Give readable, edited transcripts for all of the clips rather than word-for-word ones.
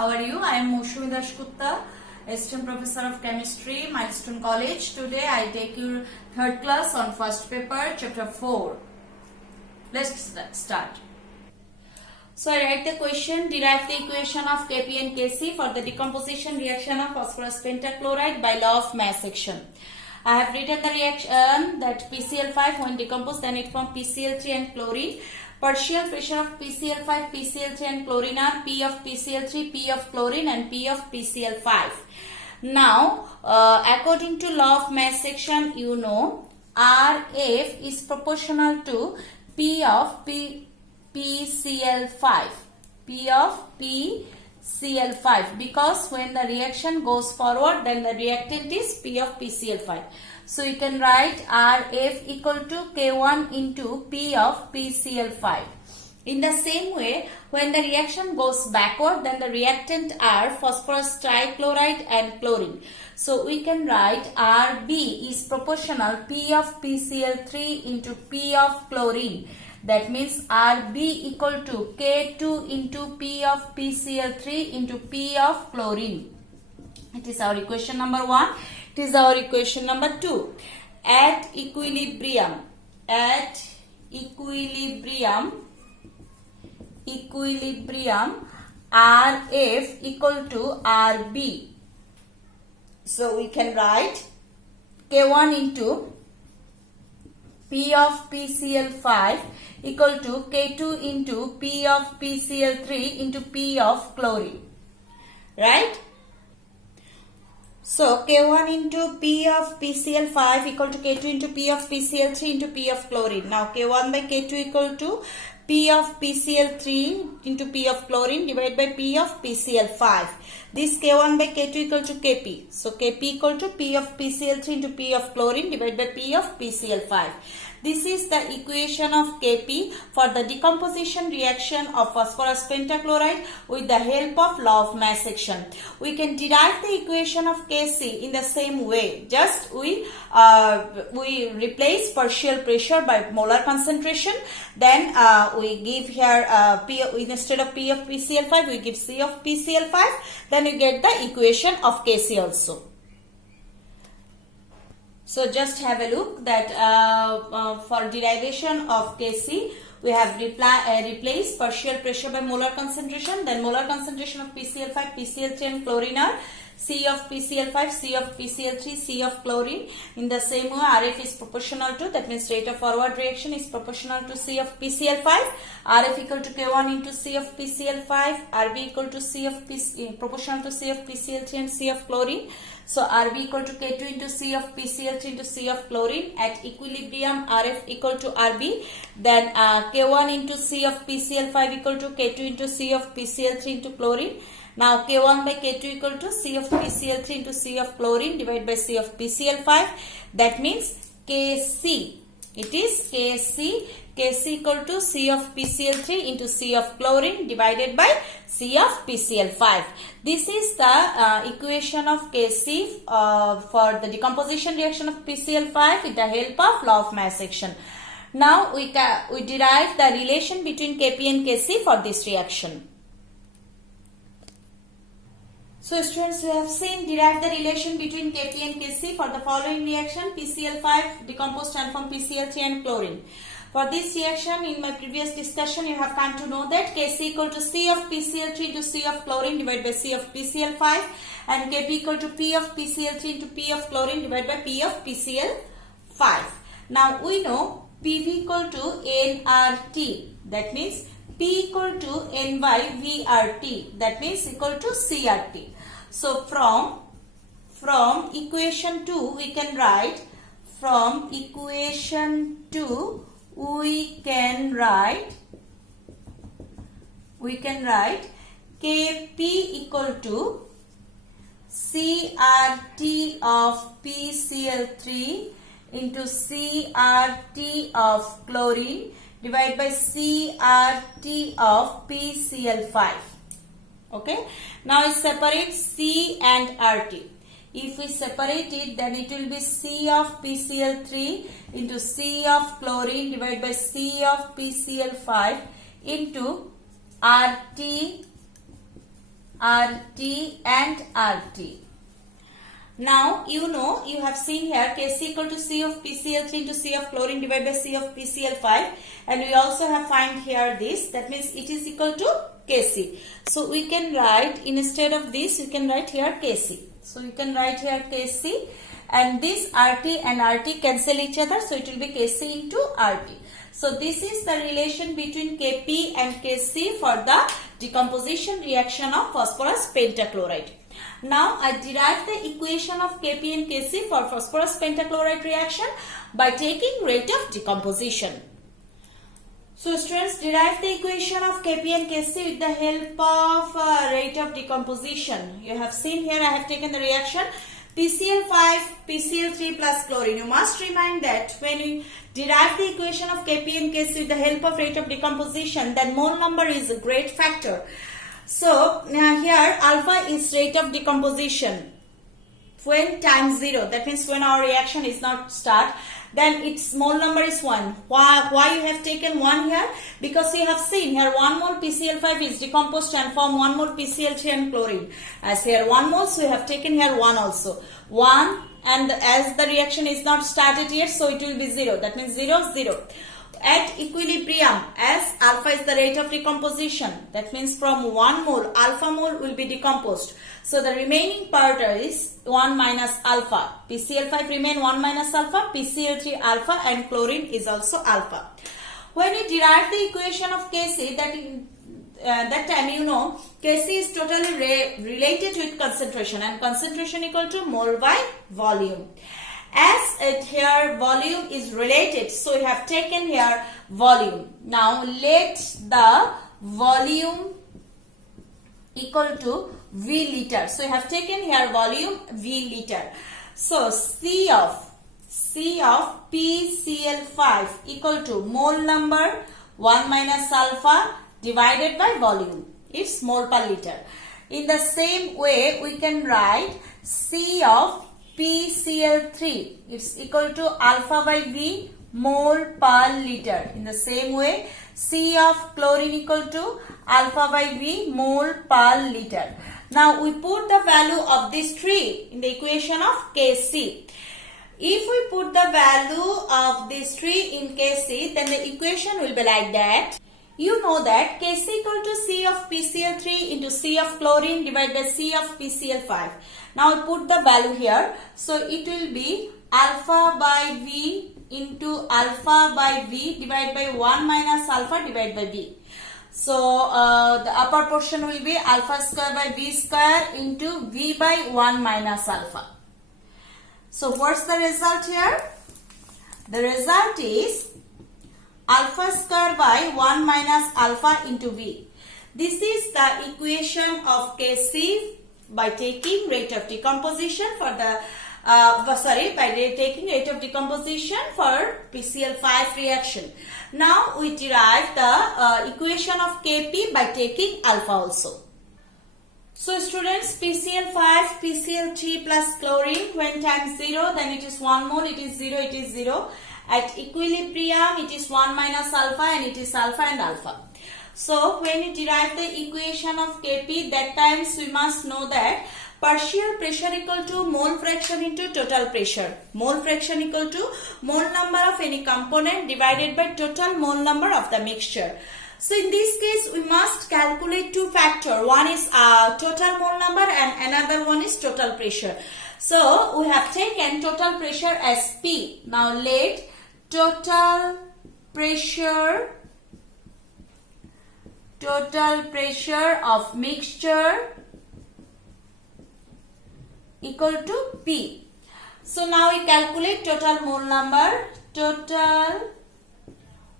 how are you? I am Moushumi Dashgupta, Assistant Professor of Chemistry, Milestone College. Today I take your third class on first paper, chapter 4. Let's start. So I write the question, derive the equation of Kp and Kc for the decomposition reaction of phosphorus pentachloride by law of mass action. I have written the reaction that PCl5 when decomposed then it forms PCl3 and chlorine. Partial pressure of PCl5, PCl3 and chlorine are P of PCl3, P of chlorine and P of PCl5. Now, according to law of mass action, you know Rf is proportional to P of PCl5. P of PCl5 because when the reaction goes forward then the reactant is P of PCl5. So you can write Rf equal to K1 into P of PCl5. In the same way, when the reaction goes backward, then the reactant are phosphorus trichloride and chlorine. So we can write Rb is proportional P of PCl3 into P of chlorine. That means Rb equal to K2 into P of PCl3 into P of chlorine. It is our equation number 1. It is our equation number 2. At equilibrium, Rf equal to Rb. So we can write K1 into P of PCl5 equal to K2 into P of PCl3 into P of chlorine. Right? So K1 into P of PCl5 equal to K2 into P of PCl3 into P of chlorine. Now K1 by K2 equal to P of PCl3 into P of chlorine divided by P of PCl5. This K1 by K2 equal to Kp. So Kp equal to P of PCl3 into P of chlorine divided by P of PCl5. This is the equation of Kp for the decomposition reaction of phosphorus pentachloride with the help of law of mass action. We can derive the equation of Kc in the same way. Just we replace partial pressure by molar concentration. Then we give here P instead of P of PCl5 we give C of PCl5. Then you get the equation of Kc also. So just have a look that for derivation of Kc, we have replaced partial pressure by molar concentration. Then molar concentration of PCl5, PCl3 and chlorine are C of PCl5, C of PCl3, C of chlorine. In the same way, Rf is proportional to, that means rate of forward reaction is proportional to C of PCl5. Rf equal to K1 into C of PCl5. Rb equal to C of proportional to C of PCl3 and C of chlorine. So Rb equal to K2 into C of PCl3 into C of chlorine. At equilibrium, Rf equal to Rb. Then K1 into C of PCl5 equal to K2 into C of PCl3 into chlorine. Now K1 by K2 equal to C of PCl3 into C of chlorine divided by C of PCl5. That means Kc. It is Kc equal to C of PCl3 into C of chlorine divided by C of PCl5. This is the equation of Kc for the decomposition reaction of PCl5 with the help of law of mass action. Now we derive the relation between Kp and Kc for this reaction. So students, we have seen derive the relation between Kp and Kc for the following reaction: PCl5 decomposed and form PCl3 and chlorine. For this reaction, in my previous discussion, you have come to know that Kc equal to C of PCl3 into C of chlorine divided by C of PCl5 and Kp equal to P of PCl3 into P of chlorine divided by P of PCl5. Now we know PV equal to nRT. That means P equal to N by VRT. That means equal to CRT. So from equation 2 we can write Kp equal to CRT of PCl3 into CRT of chlorine divided by CRT of PCl5. Okay. Now I separate C and RT. If we separate it, then it will be C of PCl3 into C of chlorine divided by C of PCl5 into RT RT and RT. Now, you know, you have seen here Kc equal to C of PCl3 into C of chlorine divided by C of PCl5, and we also have find here this, that means it is equal to Kc. So, we can write, instead of this, we can write here Kc. So, you can write here Kc, and this RT and RT cancel each other, so it will be Kc into RT. So, this is the relation between Kp and Kc for the decomposition reaction of phosphorus pentachloride. Now, I derive the equation of Kp and Kc for phosphorus pentachloride reaction by taking rate of decomposition. So, students, derive the equation of Kp and Kc with the help of rate of decomposition. You have seen here I have taken the reaction PCl5, PCl3 plus chlorine. You must remind that when we derive the equation of Kp and Kc with the help of rate of decomposition, then mole number is a great factor. So, now here alpha is rate of decomposition when times 0, that means when our reaction is not start, then its mole number is 1. Why you have taken 1 here? Because you have seen here 1 mole PCl5 is decomposed and form 1 mole PCl3 and chlorine. As here 1 mole, so we have taken here 1 also. 1, and as the reaction is not started yet, so it will be 0. That means 0, 0. At equilibrium, as alpha is the rate of decomposition, that means from 1 mole, alpha mole will be decomposed. So the remaining part is 1 minus alpha. PCl5 remain 1 minus alpha, PCl3 alpha, and chlorine is also alpha. When you derive the equation of Kc, that time you know Kc is totally related with concentration, and concentration equal to mole by volume. As it here volume is related, so we have taken here volume. Now let the volume equal to V liter. So we have taken here volume V liter. So C of PCl5 equal to mole number 1 minus alpha divided by volume. It's mole per liter. In the same way, we can write C of PCl3, it's equal to alpha by V mole per liter. In the same way, C of chlorine equal to alpha by V mole per liter. Now, we put the value of these three in the equation of Kc. If we put the value of these three in Kc, then the equation will be like that. You know that Kc equal to C of PCl3 into C of chlorine divided by C of PCl5. Now put the value here. So it will be alpha by V into alpha by V divided by 1 minus alpha divided by V. So the upper portion will be alpha square by V square into V by 1 minus alpha. So what's the result here? The result is alpha square by 1 minus alpha into V. This is the equation of Kc by taking rate of decomposition for the taking rate of decomposition for PCl5 reaction. Now we derive the equation of Kp by taking alpha also. So students, PCl5, PCl3 plus chlorine when times 0, then it is 1 mole, it is 0, it is 0. At equilibrium, it is 1 minus alpha and it is alpha and alpha. So, when you derive the equation of Kp, that times we must know that partial pressure equal to mole fraction into total pressure. Mole fraction equal to mole number of any component divided by total mole number of the mixture. So, in this case, we must calculate two factors. One is total mole number and another one is total pressure. So, we have taken total pressure as P. Now, let total pressure of mixture equal to P. So now we calculate total mole number. Total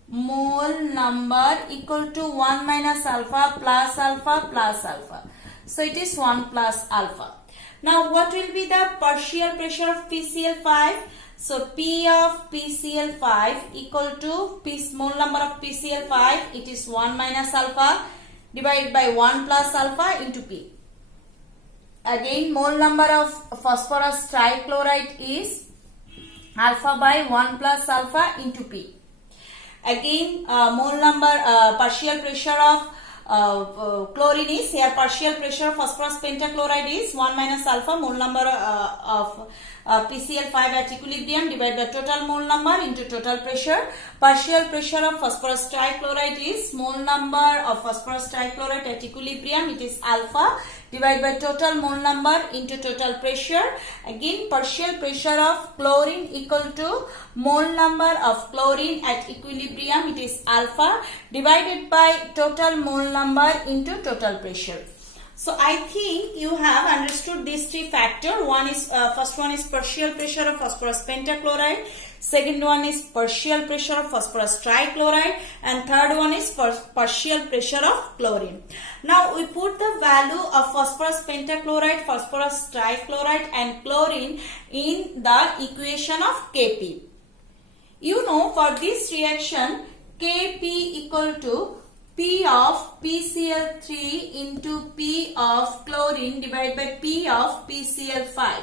mole number equal to 1 minus alpha plus alpha plus alpha. So it is 1 plus alpha. Now what will be the partial pressure of PCl5? So P of PCl5 equal to mole number of PCl5, it is 1 minus alpha divided by 1 plus alpha into P. Again mole number of phosphorus trichloride is alpha by 1 plus alpha into P. Again mole number partial pressure of chlorine is, here partial pressure of phosphorus pentachloride is 1 minus alpha, mole number of PCl5 at equilibrium divided by total mole number into total pressure. Partial pressure of phosphorus trichloride is mole number of phosphorus trichloride at equilibrium, it is alpha, divided by total mole number into total pressure. Again, partial pressure of chlorine equal to mole number of chlorine at equilibrium, it is alpha, divided by total mole number into total pressure. So I think you have understood these three factors. First one is partial pressure of phosphorus pentachloride, second one is partial pressure of phosphorus trichloride, and third one is partial pressure of chlorine. Now we put the value of phosphorus pentachloride, phosphorus trichloride and chlorine in the equation of Kp. You know, for this reaction Kp equal to P of PCl3 into P of chlorine divided by P of PCl5.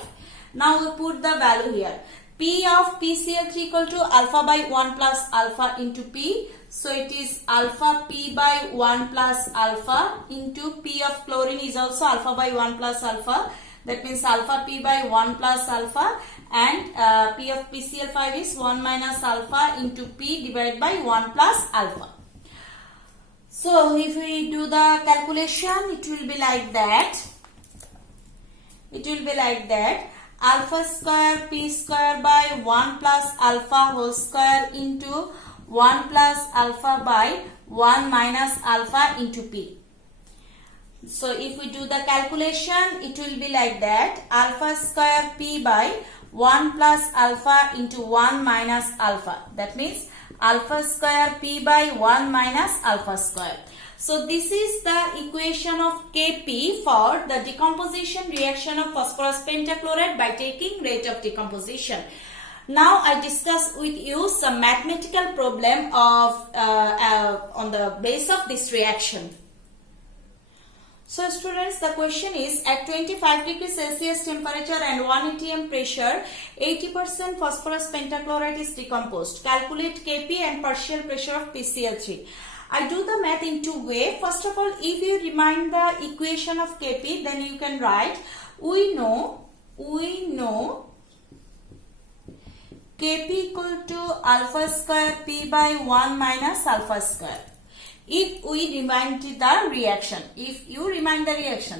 Now we put the value here. P of PCl3 equal to alpha by 1 plus alpha into P. So it is alpha P by 1 plus alpha into P of chlorine is also alpha by 1 plus alpha. That means alpha P by 1 plus alpha, and P of PCl5 is 1 minus alpha into P divided by 1 plus alpha. So if we do the calculation, it will be like that. Alpha square P square by 1 plus alpha whole square into 1 plus alpha by 1 minus alpha into P. So if we do the calculation, it will be like that. Alpha square P by 1 plus alpha into 1 minus alpha. That means alpha square P by 1 minus alpha square. So this is the equation of Kp for the decomposition reaction of phosphorus pentachloride by taking rate of decomposition. Now I discuss with you some mathematical problem of on the base of this reaction. So students, the question is, at 25 degrees Celsius temperature and 1 atm pressure, 80% phosphorus pentachloride is decomposed. Calculate Kp and partial pressure of PCl3. I do the math in two ways. First of all, if you remind the equation of Kp, then you can write, we know Kp equal to alpha square P by 1 minus alpha square. If we remind the reaction,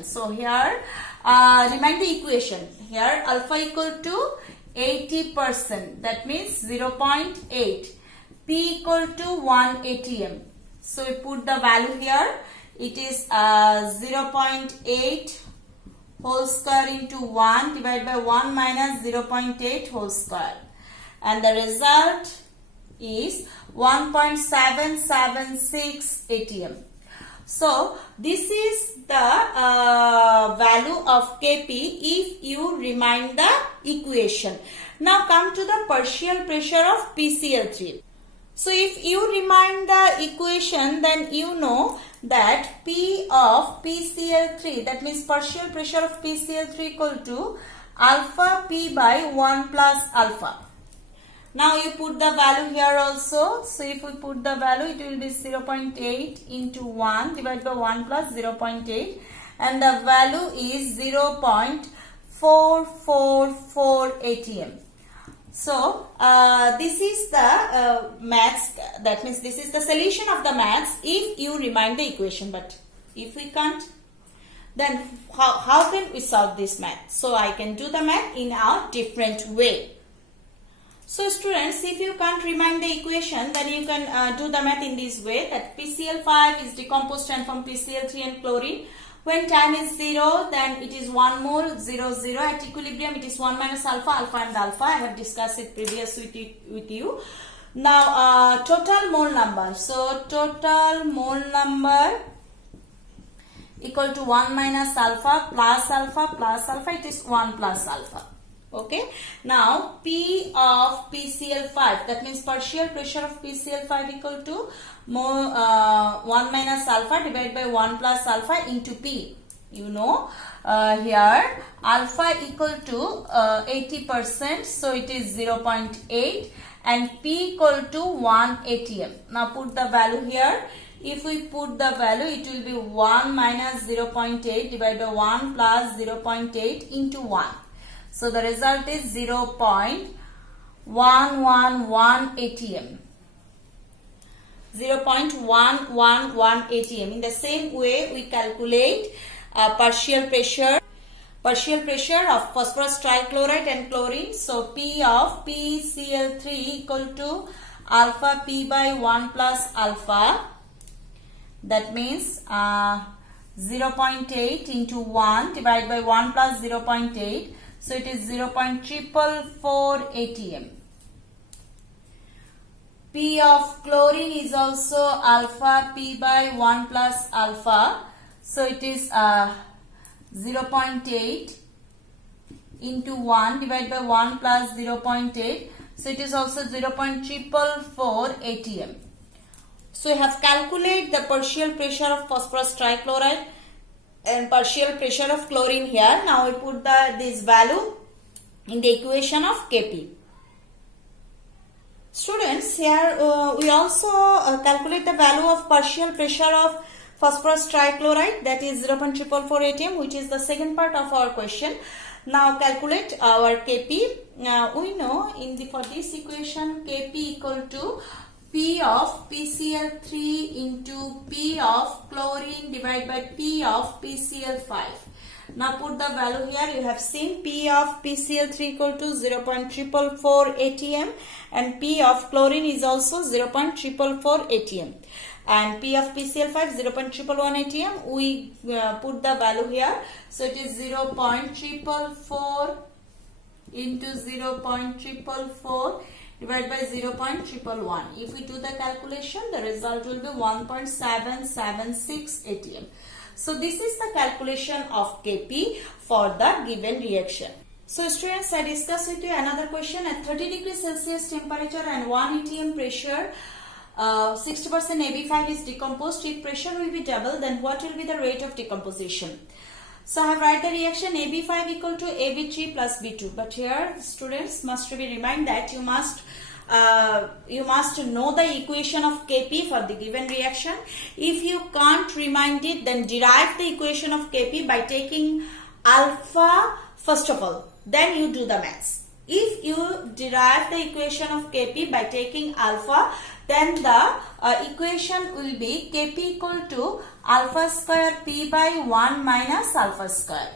so here remind the equation. Here alpha equal to 80%, that means 0.8. P equal to 1 atm. So we put the value here. It is 0.8 whole square into 1 divided by 1 minus 0.8 whole square. And the result is 1.776 atm. So this is the value of Kp if you remind the equation. Now come to the partial pressure of PCl3. So if you remind the equation, then you know that P of PCl3, that means partial pressure of PCl3 equal to alpha P by 1 plus alpha. Now you put the value here also. So if we put the value, it will be 0.8 into 1 divided by 1 plus 0.8, and the value is 0.444 atm. So this is the maths, that means this is the solution of the maths if you remind the equation. But if we can't, then how can we solve this math? So I can do the math in a different way. So students, if you can't remind the equation, then you can do the math in this way, that PCl5 is decomposed and from PCl3 and chlorine. When time is 0, then it is 1 mole, 0, 0. At equilibrium, it is 1 minus alpha, alpha and alpha. I have discussed it previously with you. Now, total mole number. So, total mole number equal to 1 minus alpha plus alpha plus alpha. It is 1 plus alpha. Okay. Now, P of PCl5. That means partial pressure of PCl5 equal to 1 minus alpha divided by 1 plus alpha into P. You know, here alpha equal to 80%. So, it is 0.8 and P equal to 1 atm. Now, put the value here. If we put the value, it will be 1 minus 0.8 divided by 1 plus 0.8 into 1. So the result is 0.111 atm. 0.111 atm. In the same way, we calculate partial pressure of phosphorus trichloride and chlorine. So P of PCl3 equal to alpha P by 1 plus alpha. That means 0.8 into 1 divided by 1 plus 0.8. So it is 0.444 atm. P of chlorine is also alpha P by 1 plus alpha. So it is 0.8 into 1 divided by 1 plus 0.8. So it is also 0.444 atm. So you have calculated the partial pressure of phosphorus trichloride and partial pressure of chlorine here. Now we put this value in the equation of Kp. Students, here we also calculate the value of partial pressure of phosphorus trichloride, that is 0.444 atm, which is the second part of our question. Now calculate our Kp. Now we know for this equation Kp equal to P of PCl3 into P of chlorine divided by P of PCl5. Now put the value here. You have seen P of PCl3 equal to 0.444 atm and P of chlorine is also 0.444 atm. And P of PCl5 0.111 atm. We put the value here. So it is 0.444 into 0.444 divided by 0.111. If we do the calculation, the result will be 1.776 atm. So this is the calculation of Kp for the given reaction. So students, I discuss with you another question. At 30 degrees Celsius temperature and 1 atm pressure, 60% AB5 is decomposed. If pressure will be double, then what will be the rate of decomposition? So I have write the reaction AB5 equal to AB3 plus B2. But here students must be reminded that you must know the equation of Kp for the given reaction. If you can't remind it, then derive the equation of Kp by taking alpha first of all. Then you do the maths. If you derive the equation of Kp by taking alpha, then the equation will be Kp equal to alpha square P by 1 minus alpha square.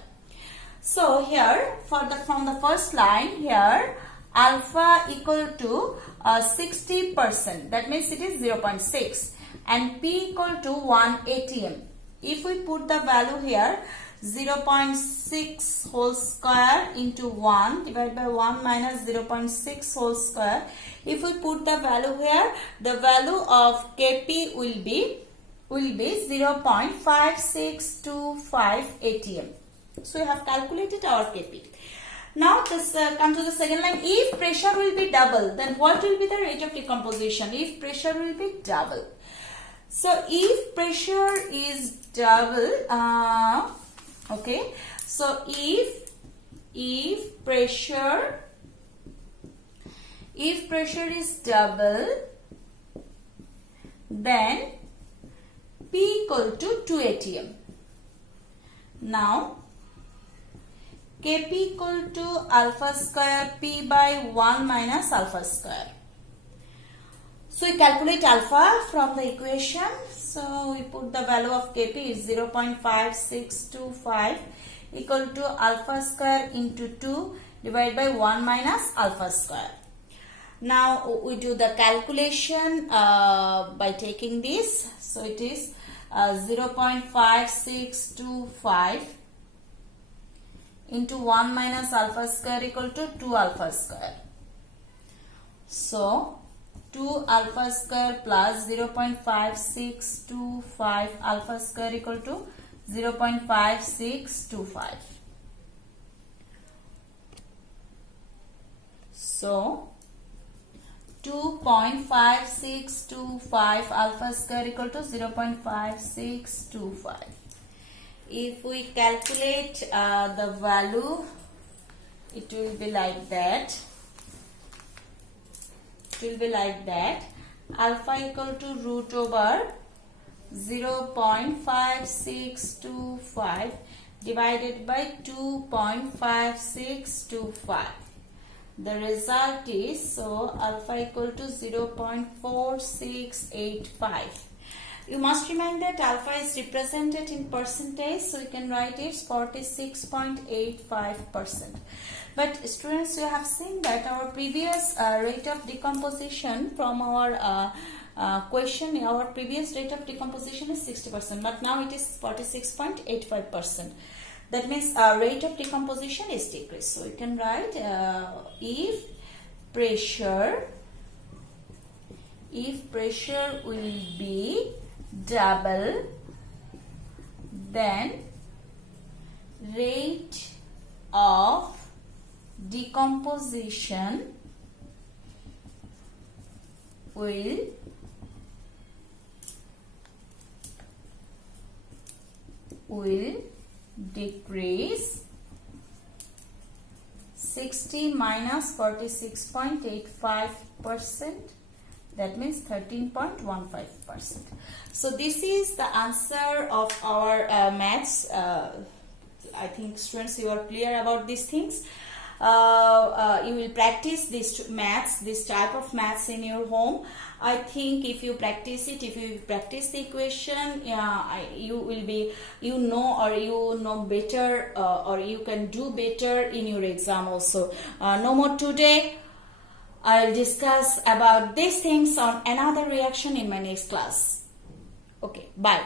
So here from the first line here, alpha equal to 60%. That means it is 0.6 and P equal to 1 atm. If we put the value here, 0.6 whole square into 1 divided by 1 minus 0.6 whole square. If we put the value here, the value of Kp will be 0.5625 atm. So we have calculated our Kp. Now just come to the second line. If pressure will be double, then what will be the rate of decomposition? If pressure will be double. So if pressure is double, okay. So if pressure is double, then P equal to 2 atm. Now Kp equal to alpha square P by 1 minus alpha square. So we calculate alpha from the equation. So we put the value of Kp is 0.5625 equal to alpha square into 2 divided by 1 minus alpha square. Now we do the calculation by taking this. So it is 0.5625 into 1 minus alpha square equal to 2 alpha square. So 2 alpha square plus 0.5625 alpha square equal to 0.5625. So 2.5625 alpha square equal to 0.5625. If we calculate the value, it will be like that. It will be like that. Alpha equal to root over 0.5625 divided by 2.5625. The result is, so alpha equal to 0.4685. You must remind that alpha is represented in percentage, so you can write it 46.85%. But students, you have seen that our previous rate of decomposition from our question, our previous rate of decomposition is 60%, but now it is 46.85%. That means our rate of decomposition is decreased. So you can write if pressure will be double, then rate of decomposition will decrease. 60 minus 46.85%, that means 13.15%. So this is the answer of our maths. I think students, you are clear about these things. You will practice this type of maths in your home. I think if you practice it, if you practice the equation, you will be, you know better, or you can do better in your exam also. No more today. I'll discuss about these things on another reaction in my next class. Okay, bye.